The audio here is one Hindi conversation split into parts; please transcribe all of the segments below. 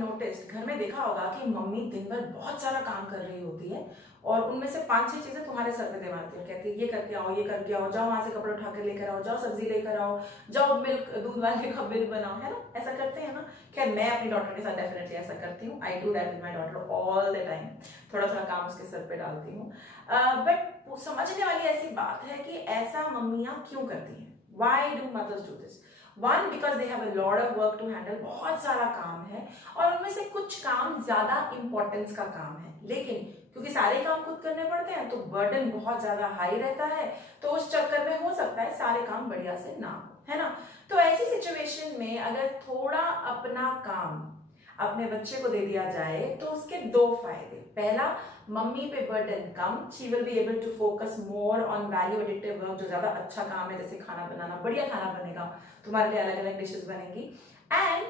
नोटिस्ड, घर में देखा होगा कि मम्मी दिन भर बहुत सारा काम कर रही होती है और उनमें से 5-6 चीजें तुम्हारे सर पे दे मारती है, कहती है ये करके आओ, ये करके आओ, जाओ वहां से कपड़े उठा कर लेकर आओ, जाओ सब्जी लेकर आओ, जाओ मिल्क दूध वाले का बिल बनाओ, है ना, ऐसा करते हैं ना। खैर मैं अपनी डॉटर के साथ डेफिनेटली ऐसा करती हूँ, I do that with my daughter all the time, थोड़ा थोड़ा काम उसके सर पे डालती हूँ। बट समझने वाली ऐसी बात है कि ऐसा मम्मियां क्यों करती हैं, why do mothers do this. One, because they have a lot of work to handle, बहुत सारा काम है और उनमें से कुछ काम ज्यादा इंपॉर्टेंस का काम है, लेकिन क्योंकि सारे काम खुद करने पड़ते हैं तो बर्डन बहुत ज्यादा हाई रहता है, तो उस चक्कर में हो सकता है सारे काम बढ़िया से ना हो, है ना। तो ऐसी सिचुएशन में अगर थोड़ा अपना काम अपने बच्चे को दे दिया जाए तो उसके दो फायदे। पहला, मम्मी पे बर्डन कम, she will be able to focus more on value additive work, जो ज्यादा अच्छा काम है, जैसे खाना बनाना, बढ़िया खाना बनेगा, तुम्हारे लिए अलग अलग डिशेस बनेंगी, एंड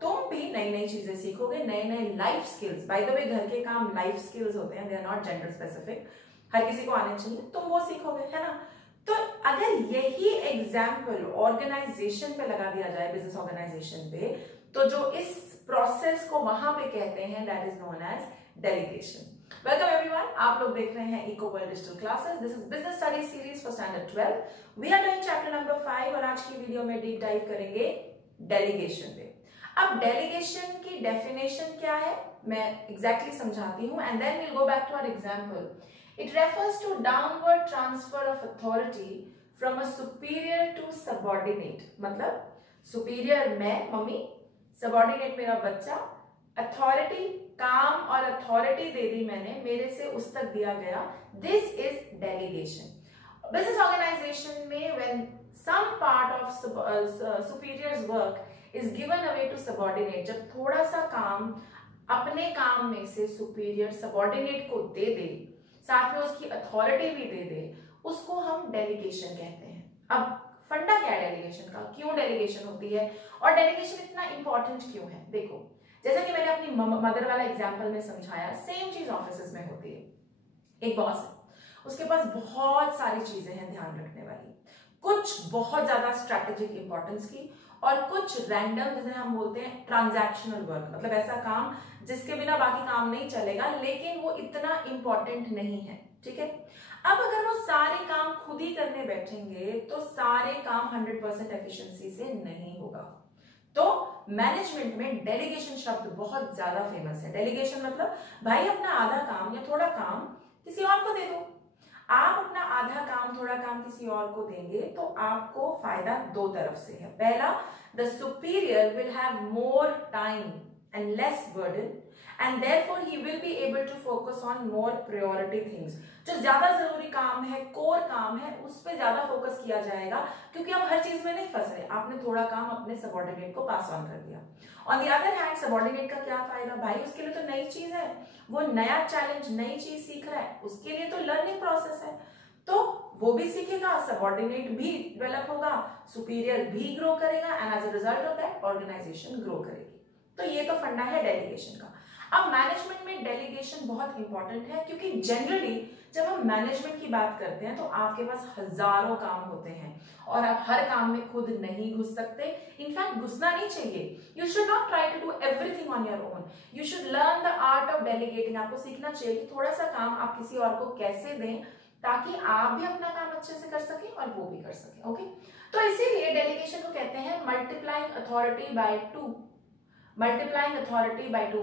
तुम भी नई नई चीजें सीखोगे, नए नए life skills. By the way घर के काम लाइफ स्किल्स होते हैं, they are not gender specific, हर किसी को आने चाहिए, तुम वो सीखोगे, है ना। तो अगर यही एग्जाम्पल ऑर्गेनाइजेशन पे लगा दिया जाए, बिजनेस ऑर्गेनाइजेशन पे, तो जो इस प्रोसेस को वहां पे कहते हैं that is known as delegation. Welcome everyone, आप लोग देख रहे हैं eco world digital classes. This is business studies series for standard 12। We are doing chapter number 5 और आज की वीडियो में डीप डाइव करेंगे डेलीगेशन पे। अब डेलीगेशन की डेफिनेशन क्या है मैं एग्जैक्टली समझाती हूँ, and then we'll go back to our example. It refers to downward transfer of authority from a superior to subordinate. मतलब सुपीरियर मैं, मम्मी, सबऑर्डिनेट मेरा बच्चा, अथॉरिटी काम और अथॉरिटी दे दी मैंने, मेरे से उस तक दिया गया, this is delegation. Business organisation में when some part of superiors work is given away to subordinate, जब थोड़ा सा काम अपने काम में से सुपीरियर सबऑर्डिनेट को दे दे, साथ में उसकी अथॉरिटी भी दे दे, उसको हम डेलीगेशन कहते हैं। अब फंडा क्या है डेलीगेशन का, क्यों डेलीगेशन होती है और डेलीगेशन इतना इंपॉर्टेंट क्यों है। देखो, जैसा कि मैंने अपनी मदर वाला एग्जांपल में समझाया, सेम चीज ऑफिस में होती है। एक बॉस है, उसके पास बहुत सारी चीजें हैं ध्यान रखने वाली, कुछ बहुत ज्यादा स्ट्रैटेजिक इंपॉर्टेंस की और कुछ रैंडम, जिसे हम बोलते हैं ट्रांजैक्शनल वर्क, मतलब ऐसा काम जिसके बिना बाकी काम नहीं चलेगा लेकिन वो इतना इंपॉर्टेंट नहीं है, ठीक है। अब अगर वो सारे काम खुद ही करने बैठेंगे तो सारे काम 100% एफिशिएंसी से नहीं होगा। तो मैनेजमेंट में डेलीगेशन शब्द बहुत ज्यादा फेमस है। डेलीगेशन मतलब भाई अपना आधा काम या थोड़ा काम किसी और को दे दो। आप अपना आधा काम, थोड़ा काम किसी और को देंगे तो आपको फायदा दो तरफ से है। पहला, the superior will have more time and less burden and therefore he will be able to focus on more priority things। जो ज्यादा जरूरी काम है, कोर काम है, उस पर ज्यादा फोकस किया जाएगा क्योंकि आप हर चीज में नहीं फंस रहे, आपने थोड़ा काम अपने सबऑर्डिनेट को पास ऑन कर दिया। On the other hand subordinate का क्या फायदा, भाई उसके लिए तो नई चीज है, वो नया चैलेंज, नई चीज सीख रहा है, उसके लिए तो लर्निंग प्रोसेस है, तो वो भी सीखेगा, सबऑर्डिनेट भी डेवलप होगा, सुपीरियर भी ग्रो करेगा and as a result of that organisation grow करेगी। तो ये तो फंडा है डेलीगेशन का। अब मैनेजमेंट में डेलीगेशन बहुत इंपॉर्टेंट है क्योंकि जनरली जब हम मैनेजमेंट की बात करते हैं तो आपके पास हजारों काम होते हैं और आप हर काम में खुद नहीं घुस सकते। इनफैक्ट घुसना नहीं चाहिए। You should not try to do everything on your own, you should learn the art of delegating. आपको सीखना चाहिए कि थोड़ा सा काम आप किसी और को कैसे दें ताकि आप भी अपना काम अच्छे से कर सकें और वो भी कर सकें। ओके, तो इसीलिए डेलीगेशन को कहते हैं multiplying authority bye 2। Multiplying authority bye 2,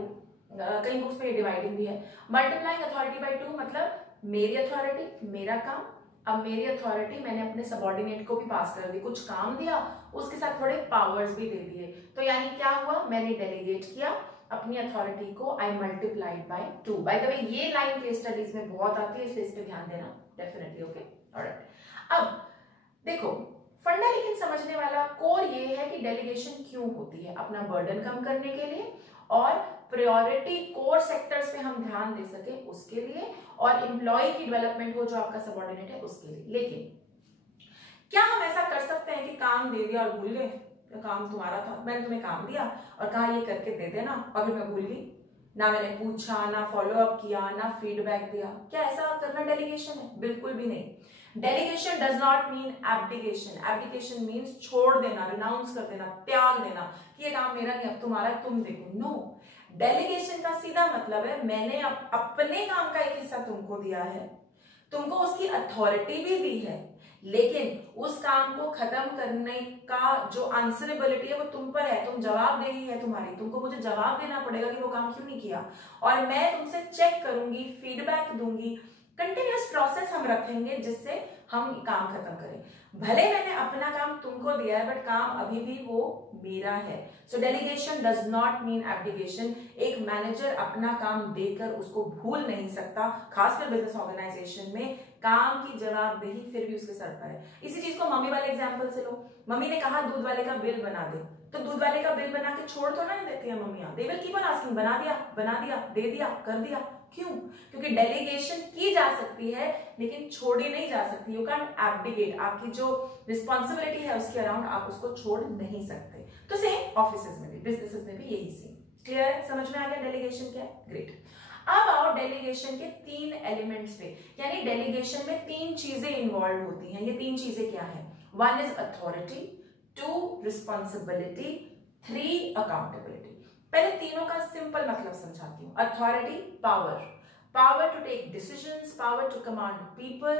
कई बुक्स में डिवाइडिंग भी है। मल्टीप्लाइंग अथॉरिटी बाय 2 मतलब मेरी अथॉरिटी, मेरा काम, अब मेरी अथॉरिटी मैंने अपने सबऑर्डिनेट को भी पास कर दी, कुछ काम दिया, उसके साथ थोड़े पावर्स भी दे दिए, तो यानी क्या हुआ, मैंने डेलीगेट किया अपनी अथॉरिटी को, आई मल्टीप्लाइड बाय 2। बाय द वे ये लाइन केस स्टडीज में बहुत आती है, इसलिए इस पे ध्यान देना डेफिनेटली। Okay, alright. अब देखो फंडा लेकिन समझने वाला कोर ये है कि डेलीगेशन क्यों होती है, अपना बर्डन कम करने के लिए और प्रायोरिटी कोर सेक्टर्स पे हम ध्यान दे सके उसके लिए, और एम्प्लॉय की डेवलपमेंट हो जो आपका सबऑर्डिनेट है उसके लिए। लेकिन क्या हम ऐसा कर सकते हैं कि काम दे दिया और भूल गए, काम तुम्हारा था, मैंने तुम्हें काम दिया और कहा ये करके दे देना और फिर मैं भूल गई, ना मैंने पूछा, ना फॉलो अप किया, ना फीडबैक दिया, क्या ऐसा करना डेलीगेशन है? बिल्कुल भी नहीं। Delegation does not mean abdication. Abdication means छोड़ देना, रिनाउंस कर देना, त्याग देना कि ये काम मेरा नहीं, अब तुम्हारा, तुम देखो। नो, डेलीगेशन का सीधा मतलब है मैंने अपने काम का एक हिस्सा तुमको दिया है, तुमको उसकी अथॉरिटी भी दी है, लेकिन उस काम को खत्म करने का जो आंसरेबिलिटी है वो तुम पर है, तुम जवाबदेही है तुम्हारी, तुमको मुझे जवाब देना पड़ेगा कि वो काम क्यों नहीं किया, और मैं तुमसे चेक करूंगी, फीडबैक दूंगी। कंटिन्यूअस प्रोसेस हम रखेंगे जिससे हम काम खत्म करें। भले मैंने अपना काम तुमको दिया है बट काम अभी भी वो मेरा है। सो delegation does not mean abdication. एक मैनेजर अपना काम देकर उसको भूल नहीं सकता, खासकर बिजनेस ऑर्गेनाइजेशन में काम की जवाबदेही फिर भी उसके सर पर है। इसी चीज को मम्मी वाले एग्जांपल से लो। मम्मी ने कहा दूध वाले का बिल बना दे, तो दूध वाले का बिल बना के छोड़ तो नहीं देती है मम्मियां, they will keep on asking, बना दिया, दे दिया, कर दिया। क्यों? क्योंकि डेलीगेशन की जा सकती है लेकिन छोड़ी नहीं जा सकती। यू कैन एब्डिकेट, आपकी जो रिस्पॉन्सिबिलिटी है उसके अराउंड आप उसको छोड़ नहीं सकते। तो सेम ऑफिसेज में भी, बिजनेसेस में भी यही सेम। क्लियर है? समझ में आ गया डेलीगेशन क्या है? ग्रेट। अब आओ डेलीगेशन के 3 एलिमेंट्स पे, यानी डेलीगेशन में 3 चीजें इन्वॉल्व होती हैं। ये 3 चीजें क्या है? 1 इज अथॉरिटी, 2 रिस्पॉन्सिबिलिटी, 3 अकाउंटेबिलिटी। पहले तीनों का सिंपल मतलब समझाती हूँ। Authority, power, power to take decisions, power to command people,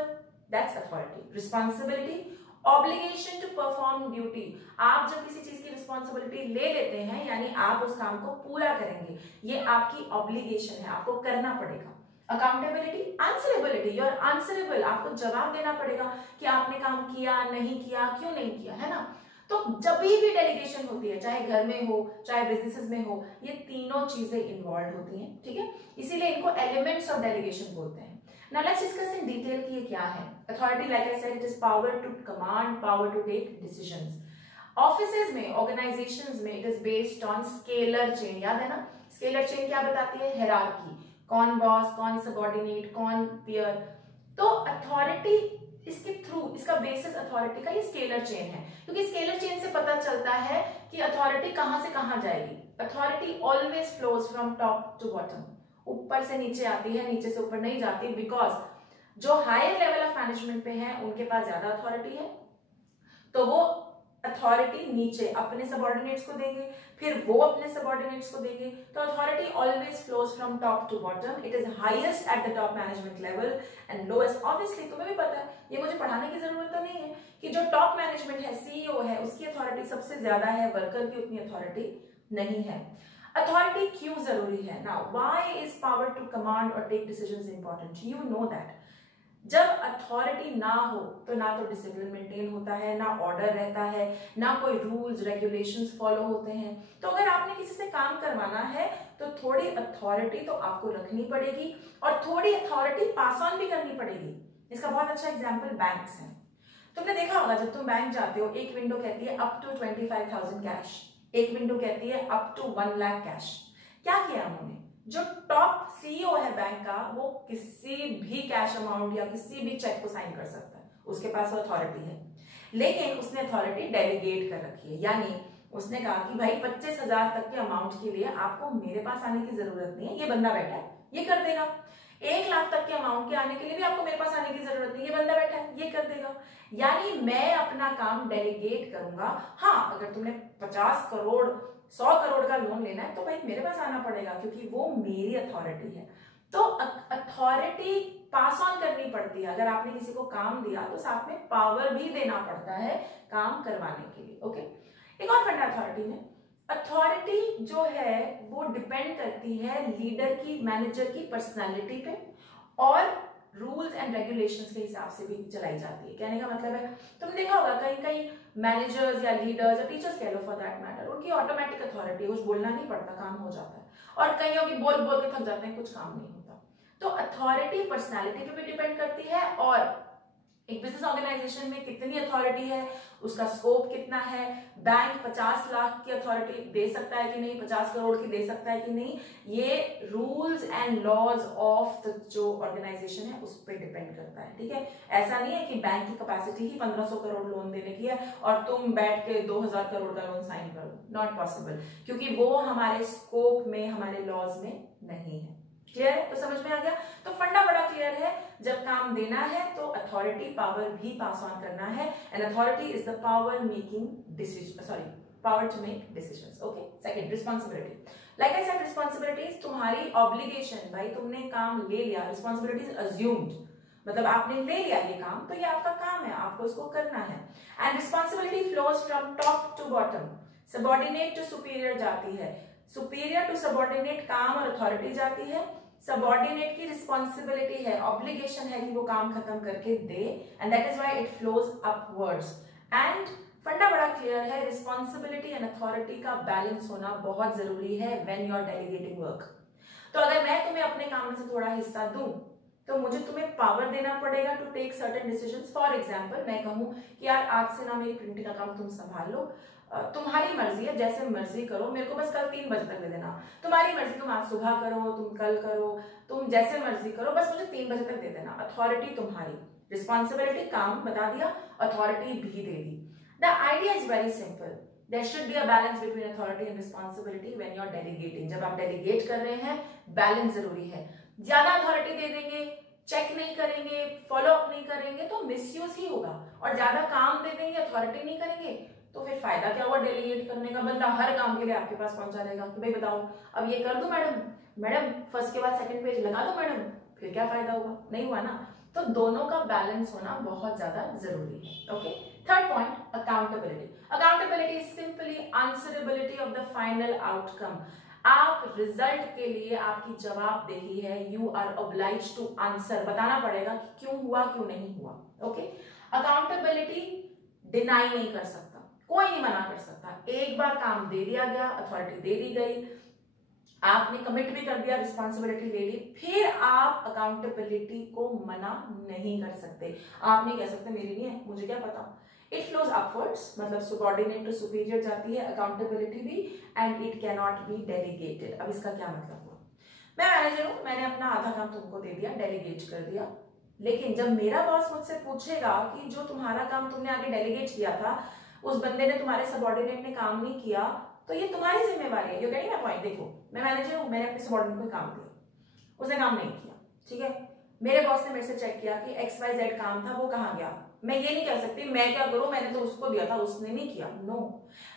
that's authority. Responsibility, obligation to perform duty. आप जब किसी चीज की रिस्पॉन्सिबिलिटी ले लेते हैं यानी आप उस काम को पूरा करेंगे, ये आपकी ऑब्लिगेशन है, आपको करना पड़ेगा। Accountability, answerability, you are answerable, आपको जवाब देना पड़ेगा कि आपने काम किया, नहीं किया, क्यों नहीं किया, है ना। तो जब भी डेलीगेशन होती है, चाहे घर में हो चाहे बिजनेसेस में हो, ये तीनों चीजें इन्वॉल्व होती हैं, ठीक है। इसीलिए इनको एलिमेंट्स ऑफ डेलीगेशन बोलते हैं। Now let's discuss in detail कि ये क्या है। Authority, like I said, it is power to command, power to take decisions. Offices में, organizations में, it is based on scalar chain। याद है ना, scalar chain क्या बताती है? Hierarchy, कौन बॉस, कौन सबॉर्डिनेट, कौन peer। तो अथॉरिटी, इसके थ्रू, इसका बेसिस अथॉरिटी का ये स्केलर चेन है, क्योंकि स्केलर चेन से पता चलता है कि अथॉरिटी कहां से कहां जाएगी। Authority always flows from top to bottom, ऊपर से नीचे आती है, नीचे से ऊपर नहीं जाती, बिकॉज जो हायर लेवल ऑफ मैनेजमेंट पे हैं उनके पास ज्यादा अथॉरिटी है, तो वो अथॉरिटी नीचे अपने सबऑर्डिनेट्स को देंगे, फिर वो अपने सबऑर्डिनेट्स को देंगे। तो authority always flows from top to bottom, it is highest at the top management level and lowest. Obviously तुम्हें भी पता है, ये मुझे पढ़ाने की जरूरत तो नहीं है कि जो टॉप मैनेजमेंट है, सीईओ है, उसकी अथॉरिटी सबसे ज्यादा है, वर्कर की उतनी अथॉरिटी नहीं है। अथॉरिटी क्यों जरूरी है? Now why is power to command और take decisions important? You know that जब अथॉरिटी ना हो तो ना तो डिसिप्लिन मेंटेन होता है, ना ऑर्डर रहता है, ना कोई रूल्स रेगुलेशंस फॉलो होते हैं। तो अगर आपने किसी से काम करवाना है तो थोड़ी अथॉरिटी तो आपको रखनी पड़ेगी और थोड़ी अथॉरिटी पास ऑन भी करनी पड़ेगी। इसका बहुत अच्छा एग्जांपल बैंक्स है। तुमने देखा होगा जब तुम बैंक जाते हो, एक विंडो कहती है अप टू 25,000 कैश, एक विंडो कहती है अप टू 1 लाख कैश। क्या किया उन्होंने? जो टॉप सीईओ है बैंक का, वो किसी भी कैश अमाउंट या किसी भी चेक को साइन कर सकता है, उसके पास वो अथॉरिटी है। लेकिन उसने अथॉरिटी डेलीगेट कर रखी है, यानी उसने कहा कि भाई 25,000 तक के अमाउंट के लिए आपको मेरे पास आने की जरूरत नहीं है, ये बंदा बैठा है ये कर देगा। 1 लाख तक के अमाउंट के आने के लिए भी आपको मेरे पास आने की जरूरत नहीं, ये बंदा बैठा है ये कर देगा। यानी मैं अपना काम डेलीगेट करूंगा। हाँ, अगर तुमने 50 करोड़ 100 करोड़ का लोन लेना है तो भाई मेरे पास आना पड़ेगा, क्योंकि वो मेरी अथॉरिटी है। तो अथॉरिटी पास ऑन करनी पड़ती है। अगर आपने किसी को काम दिया तो साथ में पावर भी देना पड़ता है काम करवाने के लिए। ओके, एक और फंडा अथॉरिटी में, अथॉरिटी जो है वो डिपेंड करती है लीडर की, मैनेजर की पर्सनालिटी पे और रूल्स एंड रेगुलेशंस के हिसाब से भी चलाई जाती है। कहने का मतलब है, तुमने देखा होगा कहीं कहीं मैनेजर्स या लीडर्स या टीचर्स कह लो फॉर दैट मैटर, उनकी ऑटोमेटिक अथॉरिटी, कुछ बोलना नहीं पड़ता, काम हो जाता है। और कईयों की बोल बोल के थक जाते हैं, कुछ काम नहीं होता। तो अथॉरिटी पर्सनैलिटी पे भी डिपेंड करती है और एक बिजनेस ऑर्गेनाइजेशन में कितनी अथॉरिटी है, उसका स्कोप कितना है। बैंक 50 लाख की अथॉरिटी दे सकता है कि नहीं, 50 करोड़ की दे सकता है कि नहीं, ये rules and laws of the जो ऑर्गेनाइजेशन है उस पर डिपेंड करता है। ठीक है, ऐसा नहीं है कि बैंक की कैपेसिटी ही 1500 करोड़ लोन देने की है और तुम बैठ के 2000 करोड़ का लोन साइन कर दो, नॉट पॉसिबल, क्योंकि वो हमारे स्कोप में, हमारे लॉज में नहीं है। क्लियर है? तो समझ में आ गया? तो फंडा बड़ा क्लियर है, जब काम देना है तो अथॉरिटी पावर भी पास ऑन करना है, and authority is the power making decision, sorry power to make decisions. Okay, second responsibility. Like I said, responsibilities तुम्हारी ऑब्लिगेशन, भाई तुमने काम ले लिया, रिस्पांसिबिलिटीज अज्यूम्ड, मतलब आपने ले लिया ये काम, तो ये आपका काम है, आपको इसको करना है। And responsibility flows from top to bottom, subordinate to superior जाती है, सुपीरियर टू सबऑर्डिनेट काम और अथॉरिटी जाती है, सबऑर्डिनेट की रिस्पॉन्सिबिलिटी है, ऑब्लिगेशन है कि वो काम खत्म करके दे, and that is why it flows upwards. And फंडा बड़ा क्लियर है, रिस्पॉन्सिबिलिटी एंड अथॉरिटी का बैलेंस होना बहुत जरूरी है when you are delegating work. तो अगर मैं तुम्हें अपने काम में से थोड़ा हिस्सा दूं तो मुझे तुम्हें पावर देना पड़ेगा to take certain decisions. For example, मैं कहूं कि यार आज से ना मेरी प्रिंटिंग का काम तुम संभाल लो, तुम्हारी मर्जी है, जैसे मर्जी करो, मेरे को बस कल 3 बजे तक दे देना, तुम्हारी मर्जी, तुम आज सुबह करो, तुम कल करो, तुम जैसे मर्जी करो, बस मुझे 3 बजे तक दे देना। अथॉरिटी तुम्हारी, रिस्पॉन्सिबिलिटी काम बता दिया, अथॉरिटी भी दे दी। The idea is very simple, there should be a balance between authority and responsibility when you are delegating. जब आप डेलीगेट कर रहे हैं, बैलेंस जरूरी है। ज्यादा अथॉरिटी दे देंगे, चेक नहीं करेंगे, फॉलो अप नहीं करेंगे तो मिसयूज ही होगा, और ज्यादा काम दे देंगे, अथॉरिटी नहीं करेंगे तो फिर फायदा क्या हुआ डेलीगेट करने का? बंदा हर काम के लिए आपके पास पहुंचा रहेगा कि भाई बताओ अब ये कर दो मैडम, मैडम फर्स्ट के बाद सेकंड पेज लगा दो मैडम, फिर क्या फायदा हुआ? नहीं हुआ ना। तो दोनों का बैलेंस होना बहुत ज्यादा जरूरी है। Okay, third point, accountability. Accountability is simply answerability of the final outcome. आप रिजल्ट के लिए आपकी जवाबदेही है, you are obliged to answer, बताना पड़ेगा कि क्यों हुआ क्यों नहीं हुआ। ओके, अकाउंटेबिलिटी डिनाई नहीं कर सकता, कोई नहीं मना कर सकता। एक बार काम दे दिया गया, अथॉरिटी दे दी गई, आपने कमिट भी कर दिया, रिस्पॉन्सिबिलिटी ले ली, फिर आप अकाउंटेबिलिटी को मना नहीं कर सकते। आप नहीं कह सकते मेरी नहीं है, मुझे क्या पता। इट फ्लोज अपवर्ड्स, मतलब सुबऑर्डिनेट टू सुपीरियर जाती है अकाउंटेबिलिटी भी, and it can not be delegated. अब इसका क्या मतलब हुआ? मैं मैनेजर हूं, मैंने अपना आधा काम तुमको दे दिया, डेलीगेट कर दिया, लेकिन जब मेरा बॉस मुझसे पूछेगा कि जो तुम्हारा काम तुमने आगे डेलीगेट किया था, उस बंदे ने, तुम्हारे सबऑर्डिनेट ने काम नहीं किया, तो ये तुम्हारी जिम्मेवारी है। You getting my point? देखो, मैं मैनेजर हूं, मैंने अपने सबऑर्डिनेट को काम दिया, उसने काम नहीं किया, ठीक है, मेरे बॉस ने मेरे से चेक किया कि XYZ काम था, वो कहां गया। मैं ये नहीं कह सकती मैं क्या करूं, मैंने तो उसको दिया था, उसने नहीं किया। नो,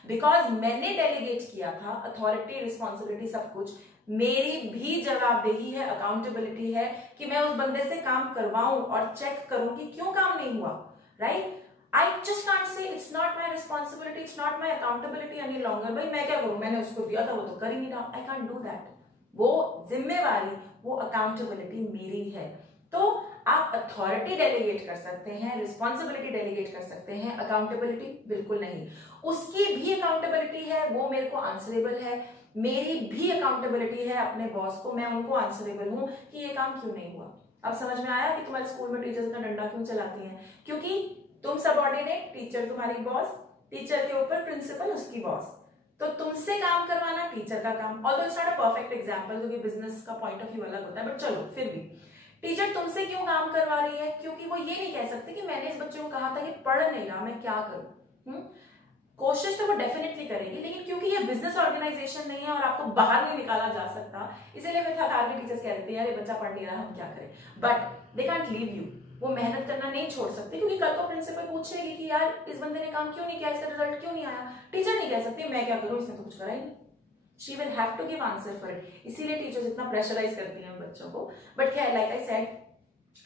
बिकॉज मैंने डेलीगेट किया था, अथॉरिटी, रिस्पॉन्सिबिलिटी सब कुछ, मेरी भी जवाबदेही है, अकाउंटेबिलिटी है कि मैं उस बंदे से काम करवाऊं और चेक करूं कि क्यों काम नहीं हुआ, right? I just can't say it's not my responsibility, it's not my accountability any longer. भाई मैं क्या करूं, मैंने उसको दिया था, वो तो कर ही नहीं रहा। I can't do that. वो जिम्मेवारी, वो अकाउंटेबिलिटी मेरी है। तो आप अथॉरिटी डेलीगेट कर सकते हैं, रिस्पॉन्सिबिलिटी डेलीगेट कर सकते हैं, अकाउंटेबिलिटी बिल्कुल नहीं। उसकी भी अकाउंटेबिलिटी है, वो मेरे को आंसरेबल है, मेरी भी अकाउंटेबिलिटी है अपने बॉस को, मैं उनको आंसरेबल हूं कि ये काम क्यों नहीं हुआ। अब समझ में आया कि तुम्हारे स्कूल में टीचर्स का डंडा क्यों चलाती हैं? क्योंकि तुम सबऑर्डिनेट, टीचर तुम्हारी बॉस, टीचर के ऊपर प्रिंसिपल उसकी बॉस, तो तुमसे काम करवाना टीचर का काम। Although it's not a perfect example, क्योंकि बिजनेस का पॉइंट ऑफ व्यू अलग होता है, बट चलो फिर भी टीचर तुमसे क्यों काम करवा रही है? क्योंकि वो ये नहीं कह सकते कि मैंने इस बच्चे को कहा था कि पढ़ नहीं रहा, मैं क्या करूं। कोशिश तो वो डेफिनेटली करेगी, लेकिन क्योंकि ये बिजनेस ऑर्गेनाइजेशन नहीं है और आपको बाहर नहीं निकाला जा सकता, इसीलिए फिर थकार के टीचर्स कहते हैं यार ये बच्चा पढ़ नहीं रहा, हम क्या करें। But they can't leave you, वो मेहनत करना नहीं छोड़ सकते, क्योंकि कल को प्रिंसिपल पूछेगी कि यार इस बंदे ने काम क्यों नहीं किया, इसका रिजल्ट क्यों नहीं आया। टीचर नहीं कह सकती मैं क्या करूं, इसने तो कुछ करा ही नहीं। She will have to give answer for it. इसीलिए टीचर्स इतना प्रेशराइज करती हैं बच्चों को। बट क्या, लाइक आई सेड,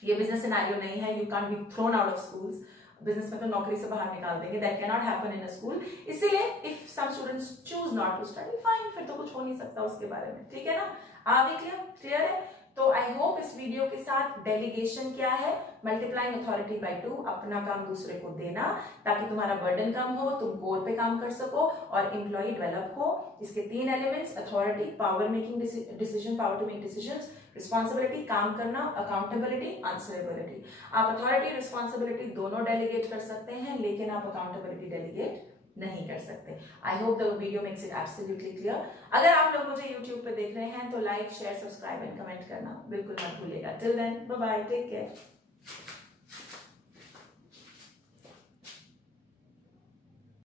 ये बिजनेस सिनेरियो नहीं है, you can't be thrown out of schools. Business में तो नौकरी से बाहर निकाल देंगे, that can not happen in a school. इसीलिए if some students choose not to study, fine, फिर तो कुछ हो नहीं सकता उसके बारे में, ठीक है ना। आ भी क्लियर है? तो आई होप इस वीडियो के साथ डेलीगेशन क्या है, मल्टीप्लाइंग अथॉरिटी बाय 2, अपना काम दूसरे को देना ताकि तुम्हारा बर्डन कम हो, तुम गोल पे काम कर सको और एम्प्लॉय डेवलप हो। इसके 3 elements, authority, power making decision, power to make decisions, responsibility, काम करना, अकाउंटेबिलिटी, आंसरेबिलिटी। आप अथॉरिटी, रिस्पॉन्सिबिलिटी दोनों डेलीगेट कर सकते हैं, लेकिन आप अकाउंटेबिलिटी डेलीगेट नहीं कर सकते। I hope the video makes it absolutely clear. अगर आप लोग मुझे यूट्यूब पे देख रहे हैं तो like, share, subscribe and comment करना बिल्कुल मत भूलिएगा। Till then, bye bye, take care.